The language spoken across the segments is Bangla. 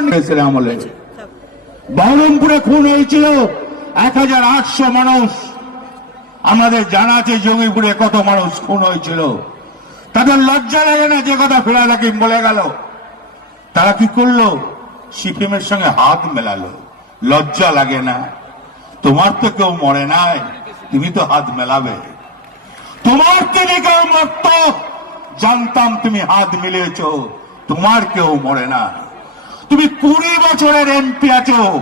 কংগ্রেসের আমলে বহরমপুরে খুন হয়েছিল এক হাজার আটশো মানুষ। আমাদের জানা আছে জঙ্গিপুরে কত মানুষ খুন হয়েছিল। তাদের লজ্জা লাগে না যে কথা ফেরাল হাকিম বলে গেল। তারা কি করল? সিপিএমের সঙ্গে হাত মেলালো। লজ্জা লাগে না। তোমার তো কেউ মরে নাই, তুমি তো হাত মেলাবে। তোমার তিনি কেউ মরত, জানতাম তুমি হাত মিলিয়েছ। তোমার কেউ মরে না। তুমি কুড়ি বছরের এমপি আছো।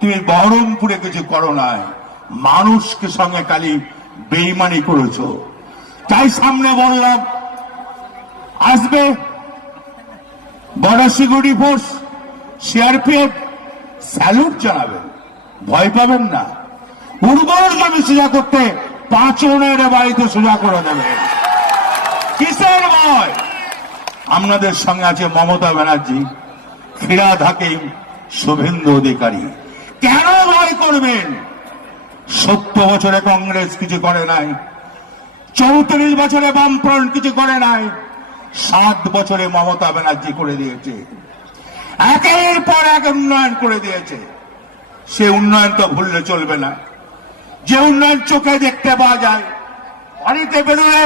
তুমি বহরমপুরে কিছু করো নাই। মানুষকে সঙ্গে খালি বেইমানি করেছ। তাই সামনে বললাম, আসবে border security force, CRPF, salute জানাবেন ভয় পাবেন না। উর্বর জমি সোজা করতে পাঁচনের বাড়িতে সোজা করে দেবে কিসের ভয়? আপনাদের সঙ্গে আছে মমতা ব্যানার্জি ফিরাদ হাকিম শুভেন্দু অধিকারী। কেন ভয় করবেন? সত্তর বছরে কংগ্রেস কিছু করে নাই, চৌত্রিশ বছরে বামফ্রন্ট কিছু করে নাই সাত বছরে মমতা ব্যানার্জি করে দিয়েছে। একের পর এক উন্নয়ন করে দিয়েছে। সে উন্নয়ন তো ভুললে চলবে না। যে উন্নয়ন চোখে দেখতে পাওয়া যায়, বাড়িতে বেরোলে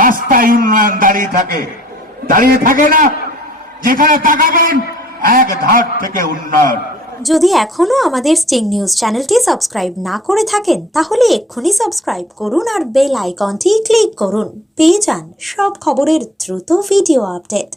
রাস্তায় উন্নয়ন দাঁড়িয়ে থাকে। দাঁড়িয়ে থাকে না। যেখানে তাকাবেন, এক ধার থেকে উন্নয়ন। যদি এখনও আমাদের স্টিং নিউজ চ্যানেলটি সাবস্ক্রাইব না করে থাকেন, তাহলে এক্ষুনি সাবস্ক্রাইব করুন আর বেল আইকনটি ক্লিক করুন। পেয়ে যান সব খবরের দ্রুত ভিডিও আপডেট।